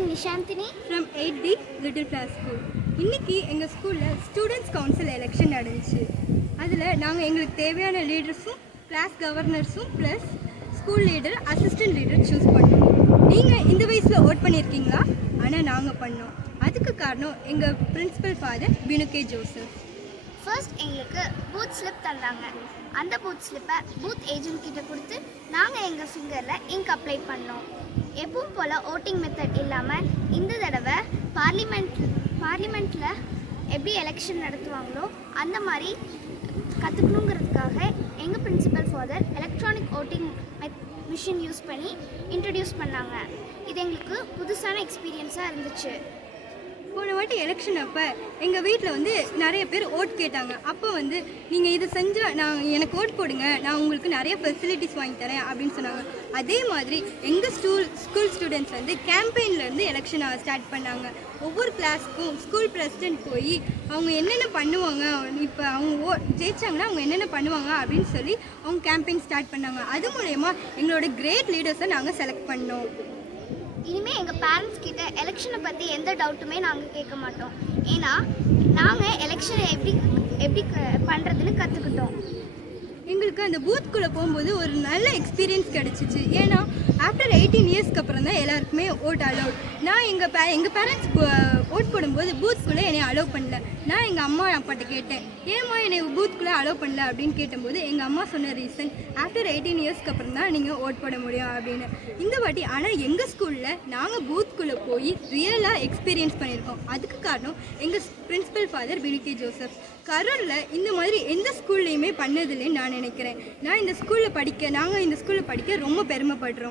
and Nishantini. From eight D little class school இன்னைக்கு எங்கள் ஸ்கூலில் ஸ்டூடெண்ட்ஸ் கவுன்சில் எலெக்ஷன் நடந்துச்சு. அதில் நாங்கள் எங்களுக்கு தேவையான லீடர்ஸும் class கவர்னர்ஸும் plus school leader assistant leader choose பண்ணோம். நீங்கள் இந்த வயசில் ஓட் பண்ணியிருக்கீங்களா ஆனால் நாங்கள் பண்ணோம். அதுக்கு காரணம் எங்கள் principal father Binu K Joseph. First எங்களுக்கு பூத் ஸ்லிப் தந்தாங்க. அந்த பூத் ஸ்லிப்பை பூத் ஏஜென்ட் கிட்ட கொடுத்து நாங்கள் எங்கள் ஃபிங்கரில் இங்க் அப்ளை பண்ணோம். எப்பவும் போல் ஓட்டிங் மெத்தட் இல்லாமல் இந்த தடவை பார்லிமெண்ட் பார்லிமெண்ட்டில் எப்படி எலெக்ஷன் நடத்துவாங்களோ அந்த மாதிரி கற்றுக்கணுங்கிறதுக்காக எங்கள் principal father electronic voting meth machine use பண்ணி இன்ட்ரடியூஸ் பண்ணாங்க. இது எங்களுக்கு புதுசான எக்ஸ்பீரியன்ஸாக இருந்துச்சு. போன வாட்டி எலெக்ஷன் அப்போ எங்கள் வீட்டில் வந்து நிறைய பேர் ஓட் கேட்டாங்க. அப்போ வந்து நீங்கள் இதை செஞ்சால் நான் எனக்கு ஓட் போடுங்க நான் உங்களுக்கு நிறைய ஃபெசிலிட்டிஸ் வாங்கி தரேன் அப்படின்னு சொன்னாங்க. அதே மாதிரி எங்கள் ஸ்டூல் ஸ்கூல் ஸ்டூடெண்ட்ஸ் வந்து கேம்பெயின்லேருந்து எலெக்ஷன் ஸ்டார்ட் பண்ணாங்க. ஒவ்வொரு கிளாஸ்க்கும் ஸ்கூல் பிரசிடென்ட் போய் அவங்க என்னென்ன பண்ணுவாங்க இப்போ அவங்க ஓ ஜெயிச்சாங்கன்னா அவங்க என்னென்ன பண்ணுவாங்க அப்படின்னு சொல்லி அவங்க கேம்பெயின் ஸ்டார்ட் பண்ணாங்க. அது மூலயமா எங்களோட கிரேட் லீடர்ஸை நாங்கள் செலக்ட் பண்ணோம். இனிமேல் எங்கள் பேரண்ட்ஸ் கிட்ட எலெக்ஷனை பற்றி எந்த டவுட்டுமே நாங்கள் கேட்க மாட்டோம். ஏன்னா நாங்கள் எலெக்ஷனை எப்படி எப்படி க- பண்ணுறதுன்னு கற்றுக்கிட்டோம் எங்களுக்கு அந்த பூத்துக்குள்ளே போகும்போது ஒரு நல்ல எக்ஸ்பீரியன்ஸ் கிடச்சிச்சு. ஏன்னா ஆஃப்டர் எயிட்டீன் இயர்ஸ்க்கு அப்புறம் தான் எல்லாருக்குமே ஓட் அலோட் நான் எங்கள் பே எங்கள் பேரண்ட்ஸ் ஓட் போடும்போது பூத்துக்குள்ளே என்னை அலோவ் பண்ணல. நான் எங்கள் அம்மா அப்பாட்ட கேட்டேன் ஏம்மா என்னை பூத்துக்குள்ளே அலோவ் பண்ணல? அப்படின்னு கேட்டபோது எங்கள் அம்மா சொன்ன ரீசன் ஆஃப்டர் எயிட்டீன் இயர்ஸ்க்கு அப்புறம் தான் நீங்கள் ஓட் போட முடியும் அப்படின்னு. இந்த வாட்டி ஆனால் எங்கள் ஸ்கூலில் நாங்கள் பூத்துக்குள்ளே போய் ரியலாக எக்ஸ்பீரியன்ஸ் பண்ணியிருக்கோம். அதுக்கு காரணம் எங்கள் பிரின்ஸிபல் ஃபாதர் பினிகே ஜோசப் கரூரில் இந்த மாதிரி எந்த ஸ்கூல்லையுமே பண்ணதில்லைன்னு நான் நினைக்கிறேன். நான் இந்த ஸ்கூலில் படிக்க நாங்கள் இந்த ஸ்கூலில் படிக்க ரொம்ப பெருமைப்படுறோம்.